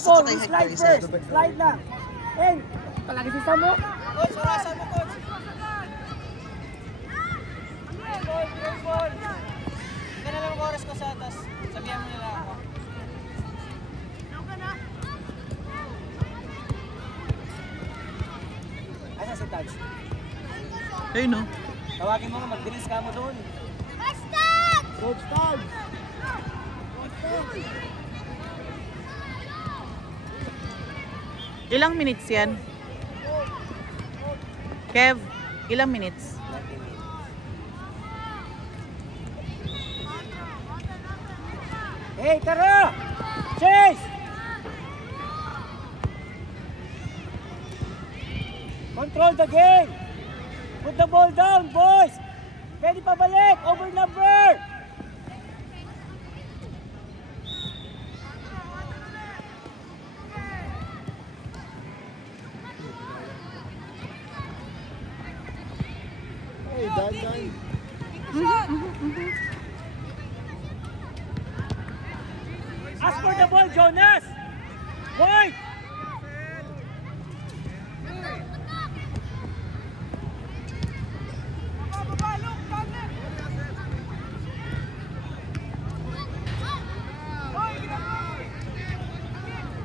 Paul, slide first. Slide lang. And, palagi sisa mo. Coach, orasan mo, coach. Ball. Ganun lang ang oras ko sa atas. Sabihan mo nila ako. Asa si Tags? Ayun no. Tawagin mo nga, mag-drills ka mo doon. Coach Tags. Ilang minutes yan? Kev, ilang minutes? Hey, tara! Chase! Control the game! Put the ball down, boys! Pwede pabalik! Over number! Hey, Dan. Ask for the ball, Jonas! Point!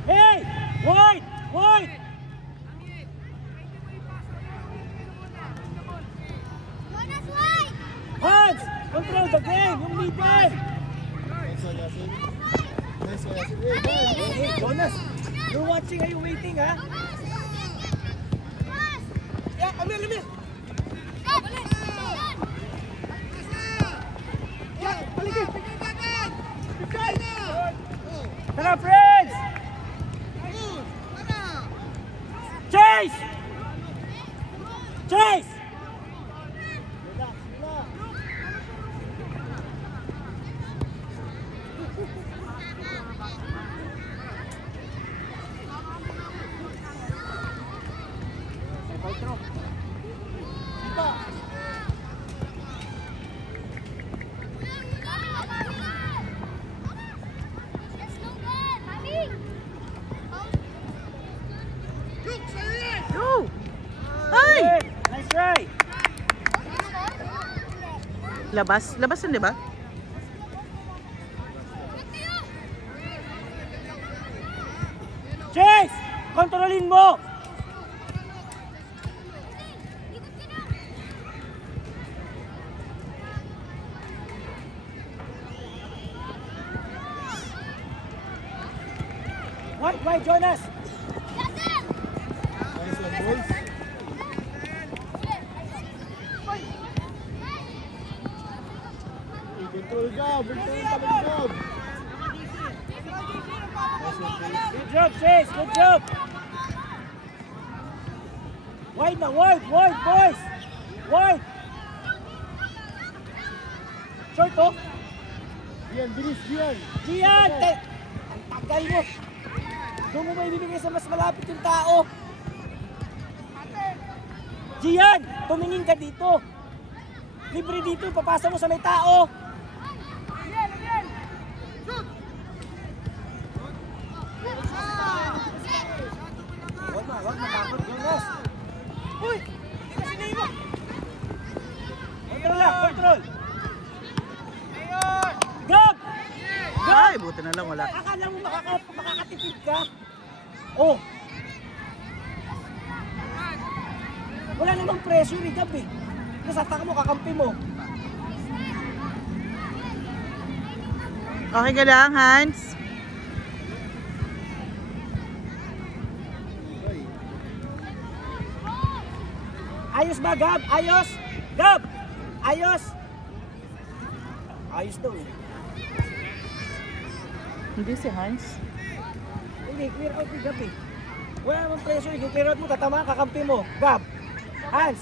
Hey! White! White! Hans! Control the game! Yung leader! Hey, Jonas! You're watching, are you waiting, ha? Yeah, Amir! Yeah, paligid! Tara, friends! Chase! Chase! Go! Ay! Nice try! Labas? Labas yun, di ba? Chase! Kontrolin mo! White, Jonas! Nice one, boys. Control job. Good job, Chase! Good job! Wide na, wide, boys! Wide! Short, oh! Gian, bilis, Gian. Gian! Ang tagal mo! Doon mo may bibigay sa mas malapit yung tao! Gian! Tumingin ka dito! Libre dito, papasa mo sa may tao! Wag na, bakit, Jonas? Uy! Hindi ka sinay mo! Control lang, control! Gab! Ay, buti na lang wala. Akala mo makakatipid ka? Oh! Wala namang pressure eh, Gab eh. Nasataka mo, kakampi mo. Okay ka lang, Hans? Ayos ba, Gab? Ayos? Gab! Ayos? Ayos daw eh. Hindi si Hans. Hindi, clear out ni Gab eh. Wala namang pressure eh. Kung clear out mo, tatama ang kakampi mo. Gab! Hans!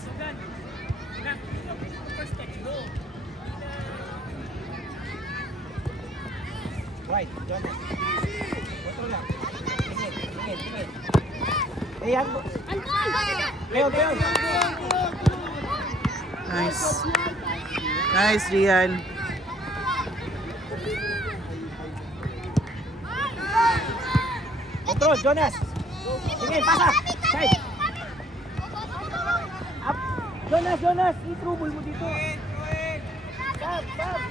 Right, Jonas. Control lang. Tingin. Ayan mo. Leon. Nice. Nice, Rian. control, Jonas. Sige, pasa. Side. Up. Jonas, i-trouble mo dito. Bab. Sayo.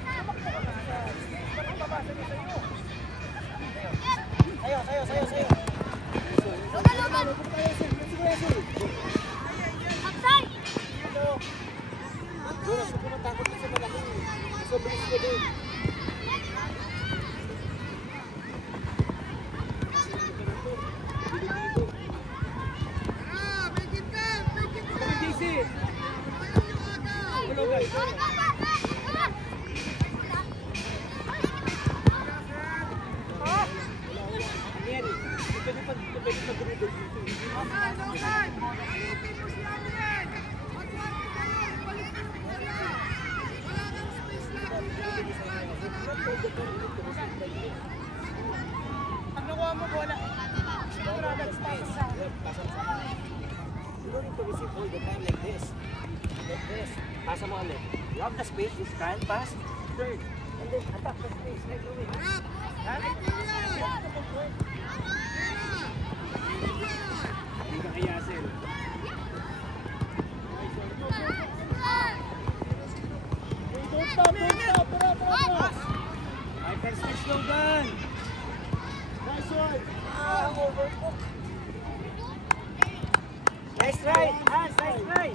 Jonas, huwag ka matakot sa malaki. Sa bilis ka din. JC. Hello guys. Pag nakuha mo bola, You don't need to receive all the time like this. Like this. Pasa mo ulit. You have the space, you can pass. Third. And then attack the space right away. Ha? Hindi ka kayasin. Don't stop. Tara. Hyper switch Logan. Nice one. Overcook. Nice try. Hans, nice try.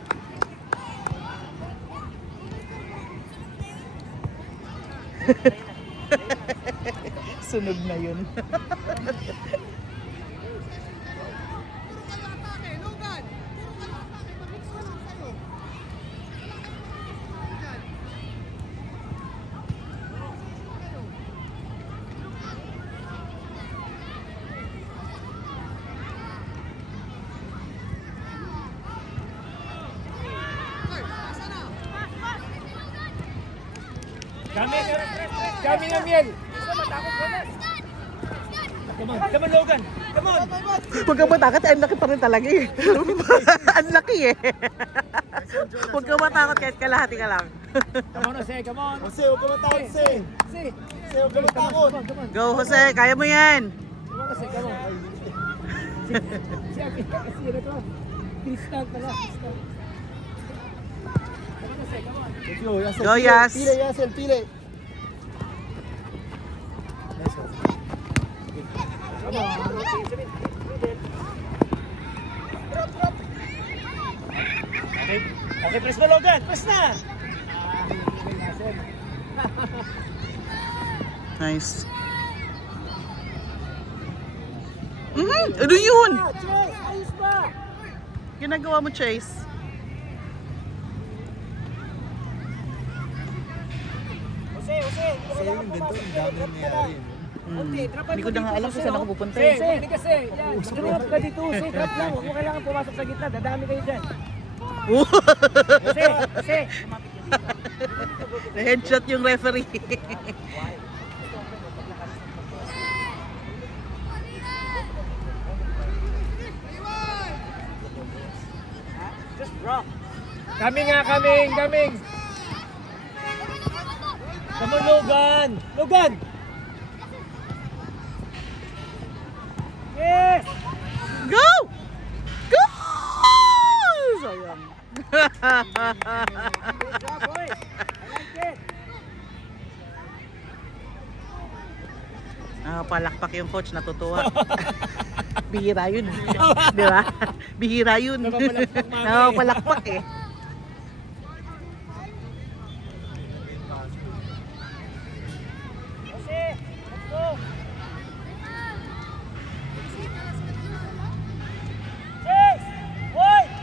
Sunog na yun. Kami na Miel. Come on Logan. Come on. Huwag ka matakot, ang laki pa rin talaga eh. Ang laki eh. Huwag ka matakot kahit kalahati ka lang. Come on, Jose. Come on. Jose, huwag ka matakot, Jose. See. Jose, huwag ka matakot. Go Jose, kaya mo yan. Come on, Jose. Come on. Siya, kasi yun ito. Distant pala. Distant. Come on, Jose. Come on. Let's go, Yasel. Go, Yas. Pile, Yasel, pile. Come on. Drop. Okay, press mo Logan. Press na. Nice. Ano yun? Chase, ayos ba? Ginagawa mo, Chase. Jose. Jose, yung ganito, ang dami nangyayari. Hindi ko na nga alam kung saan ako pupunta. Hindi kasi. Yan. Drop ka dito. Drop lang. Huwag mo kailangan pumasok sa gitna. Dadami kayo dyan. Jose. Headshot yung referee. Just drop. Coming. Come on, Logan. Yes. Go! Sayang. Good job, boys. I like it. Palakpak yung coach, natutuwa. Bihira yun. Di ba? Bihira yun. Napapalakpak, mami. Napapalakpak eh. Jose, let's go. Chase. Wide.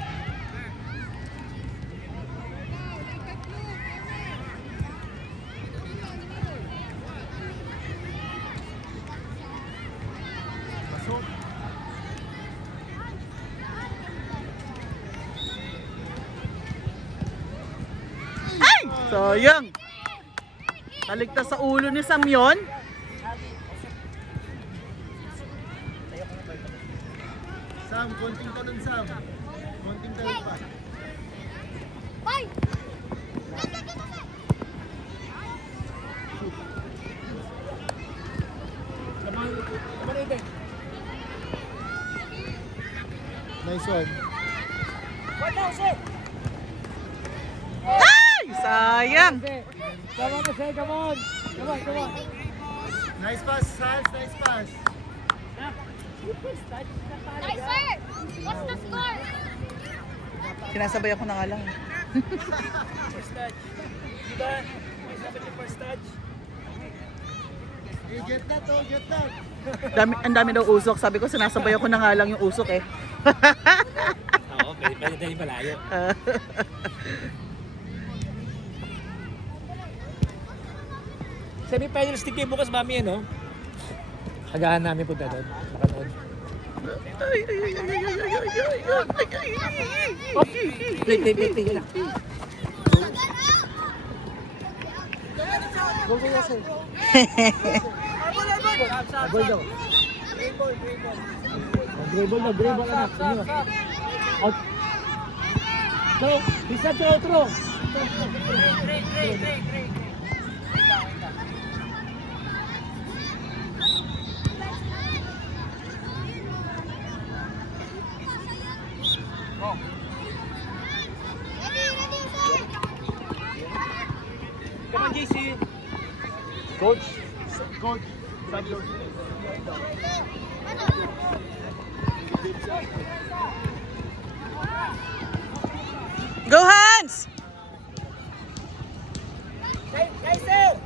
Sayang. Naligtas sa ulo ni Sam yun. Sam, konting talon, Sam. Konting talon pa. Come on, Eden. Nice one. What now, sir? Ay! Sayang! Come on, Jose, come on. Come on, come on. Nice pass, Hans. Nice pass. Nice, sir! What's the score? Sinasabay ako na nga lang. First touch. Diba? May sabi niyo first touch. Hey, get that, oh, get that. Ang dami daw usok. Sabi ko, sinasabay ako na nga lang yung usok eh. Oo, pwede tayo malayo. Semi-final stick kayo bukas, mami, ano? Hagahan namin punta doon. Makanood. Ay, ay, ay, ay, ay, ay, ay, ay, Play, play, play, play. Yan lang. Go, go, sir. Goal daw. Dribble na, dribble anak. Out. Throw. Bisa throw, throw. Come on, JC. Coach. Coach. Sub-coach. Go Hans! Kaiser!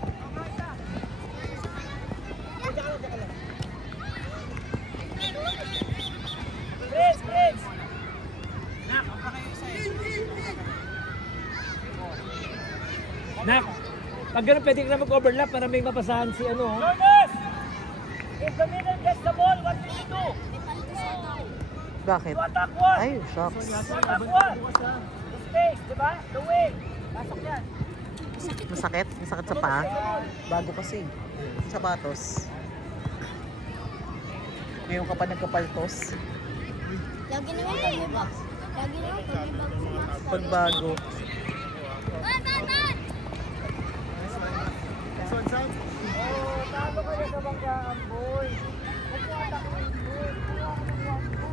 Prince, Prince! Nak, pag ganun pwede ka na mag-overlap para may mapasahan si ano. Jonas! If the middle gets the ball, what will you do? Bakit? You attack one! Ay, shucks. You attack one! The space, di ba? The wing! Pasok yan. Masakit? Masakit sa paa? Bago kasi. Sapatos. Ngayon ka pa nagkapaltos. Lagi naman pag may box. Lagi naman pag may box. Pagbago. Nice one, Sam. Oh, talo kayo sa banggaan, boy. Huwag mo atakin, boy. Wala ka ng wako.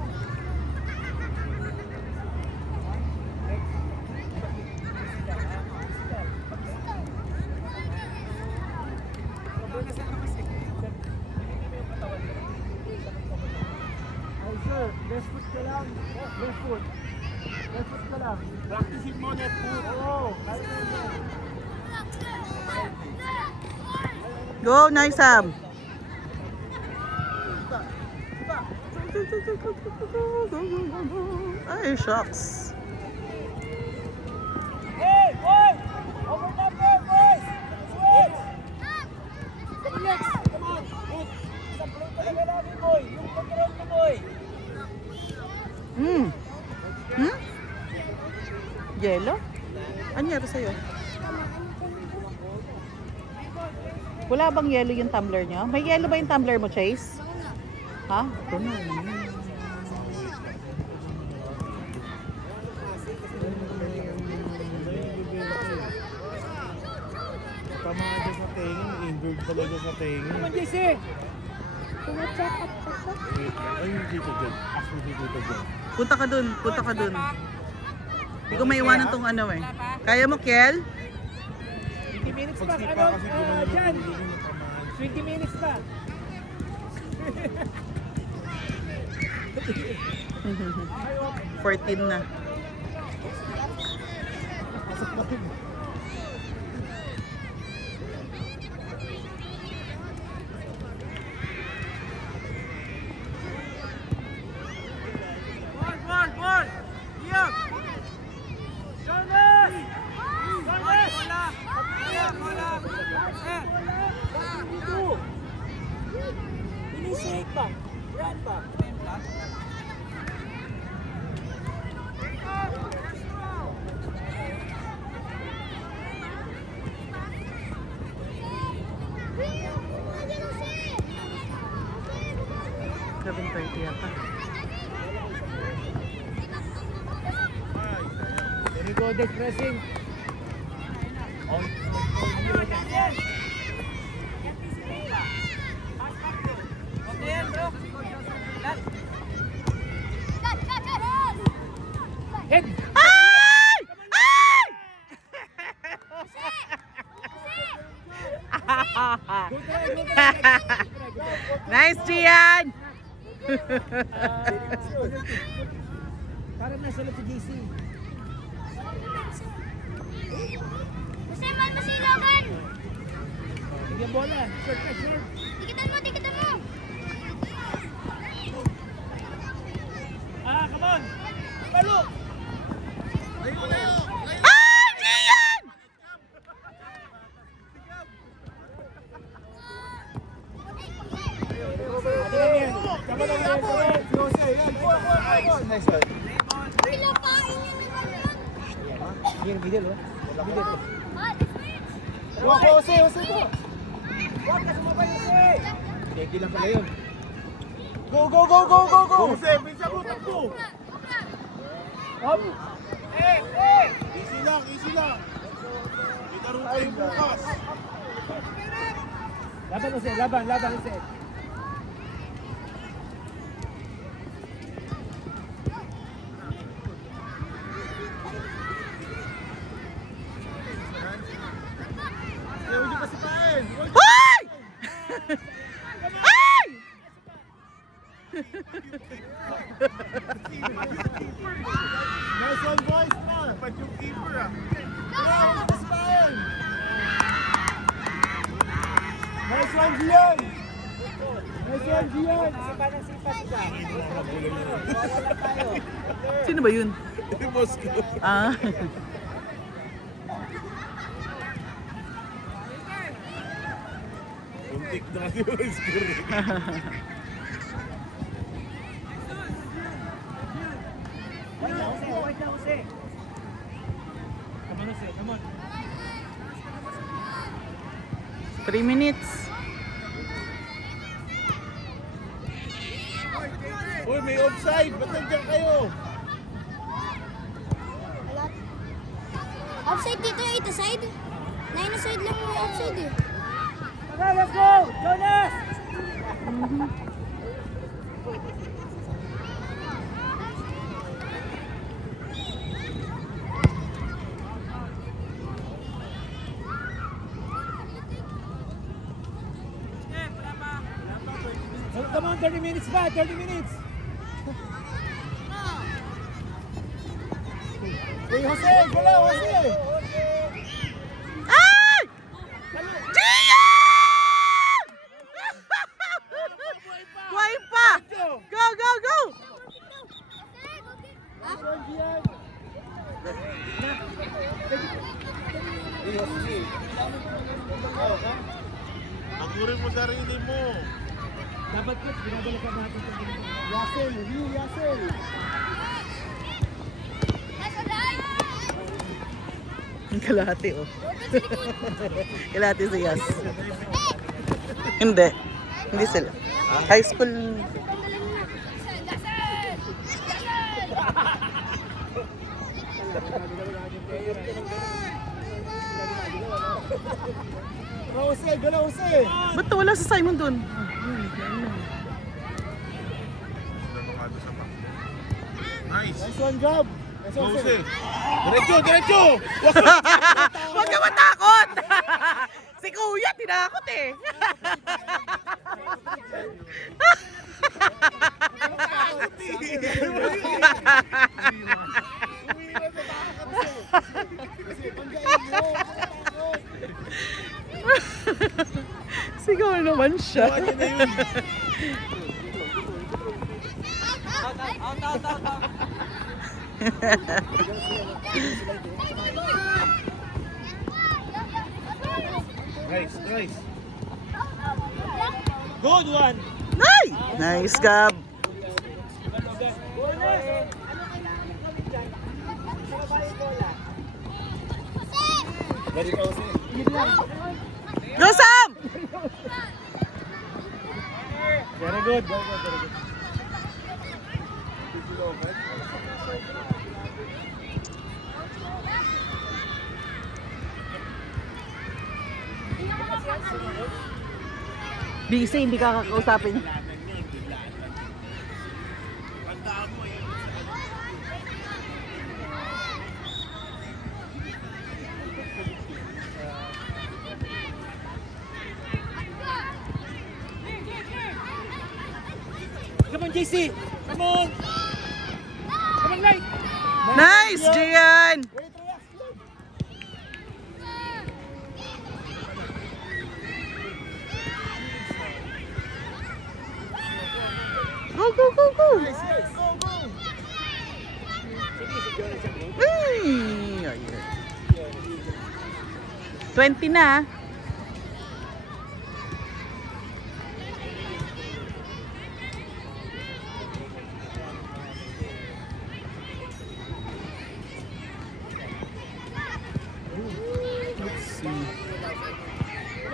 Ay, sir, left foot ka lang. Left foot. Left foot ka lang. Practicein mo, net foot. Oo, kaya mo yan. Go, nice Sam! Ay, shucks. Hey, boy! Over number, boys! Switch! Relax! Come on! Good! Isang play talaga lagi, boy! Yung control mo, boy! Hmm. Hmm? Yelo? Anyari sa'yo? Wala bang yelo yung tumbler nyo? May yelo ba yung tumbler mo, Chase? Ha? Ito na. Pamada sa tenga, injured talaga sa tenga. Come on, JC! Ay, dito dyan. Actually, dito dyan. Punta ka dun, punta ka dun. Hindi ko maiwanan tong ano eh. Kaya mo, Kiel? 20 minutes pa, Pagsipa ano? kasi gumawa Jan! ng pamahan. 20 minutes pa! 14 na. Ball! Iyak! Jonas! Jonas! Inisik pa! Run pa! Gabing 30 yata. Very good at pressing. Nice, Gian! Parang nasa si JC. Kasi man mo si Logan. Bigyan bola. Short ka, short. Tikitan mo, tikitan mo. Ah, come on! Palo! Ah, Gian! Come on, come on. Jose, yan. Nice one. Pilapain niya naman yan. Bigyan, bigyan, oh. Bigyan. Jose, Jose to. Huwag ka sumabay, Jose! Teki lang pala yun. Go, go, go, go, go, go! Jose, bisa mo, takbo! Hop! Easy lang, easy lang. Kita rin tayo bukas. Laban, Jose. Laban, laban, Jose. Ayaw niyo pasipain. Hoy! Ay! Nice one, boys. Dapat yung keeper ah. Ayaw niyo pasipain. Nice one, Gian. Nice one, Gian. Sipa ng sipa siya. Wala lang tayo. Sino ba yun? Boss ko. Ah. Untik na kasi yung score. Wait na, Jose. Wait na, Jose. Come on, Jose. Come on. 3 minutes. Uy, may offside. Ba't nandiyan kayo? Offside dito, 8 side. 9 side lang yung offside eh. Okay, let's go! Jonas! Come on, 30 minutes pa, 30 minutes. Hey, Jose! Gala, Jose! Ay! Gian! Buhay pa! Go, go, go! Agurin mo sarili mo. Dapat ko, binabalikan natin ito. Yasel, Will Yasel. Ang kalahati, oh. Kalahati si Yas. Hindi. Hindi sila. High school. Jose, gala, Jose! Ba't wala si Simon dun? Nice! Nice one, Gab! Nice one, Jose! Diretso, diretso! Huwag ka matakot! Si Kuya, tinakot eh. Sigaw naman siya. Out, out, out, out. Nice, nice! Good one! Nice! Nice, Gab. Balik ka, Jose! Go, Sam! Very good, very good, very good. Busy, hindi ka kakausapin. JC! Come on! Come on, Light! Nice, Gian! Wait, relax. Go, go, go, go! Nice, yes. Go, go. Ay, ay, ay. 20 na.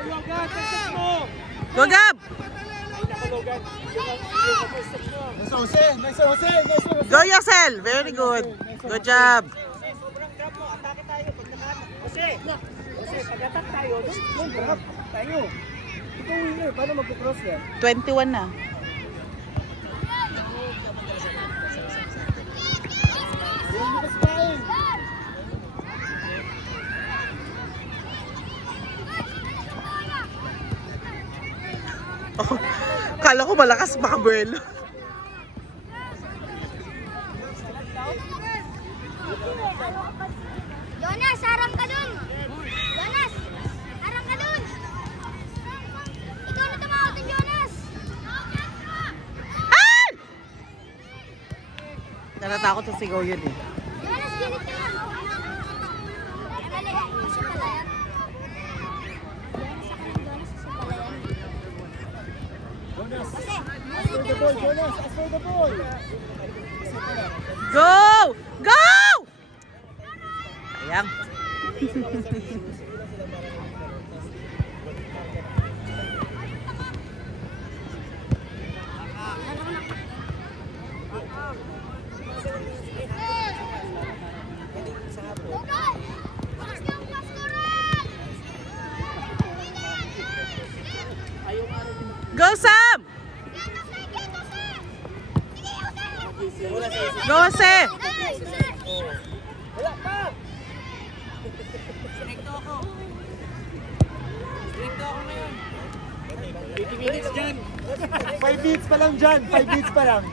Logan, tested mo! Go, Gab! Ay, naka, Logan. Yung first touch mo. Nice, Jose. Nice, Jose. Nice, Jose. Go, Yosel! Very good. Good job. Jose, sobrang grab mo. Atake tayo. Pag naka-attack. Jose! Jose, pag attack tayo, don't grab. Attack tayo. Ikaw winner. Paano magpo-cross yan? 21 na. Yung Lucas Pain. Oh, kala ko malakas makabuelo. Jonas, harang ka dun! Jonas, harang ka dun! Ikaw na tumawag ng Jonas! Ay! Natatakot sa sigaw yun eh. Jonas, gilid ka lang! Mali, isa pala yan. Jonas, ako ng Jonas, isa pala yan. Jonas. Kasi, Ask for the ball, Jonas. Ask for the ball. Go! Go! Sayang. Go, Sam! Go, Jose! Wala pa! Stricto ako. Stricto ako ngayon. 80 minutes dyan. 5 beats pa lang dyan. 5 beats pa lang.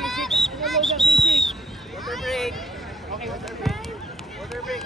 Basic. Ano, Logan? Basic. Water break. Okay, water break. Water break.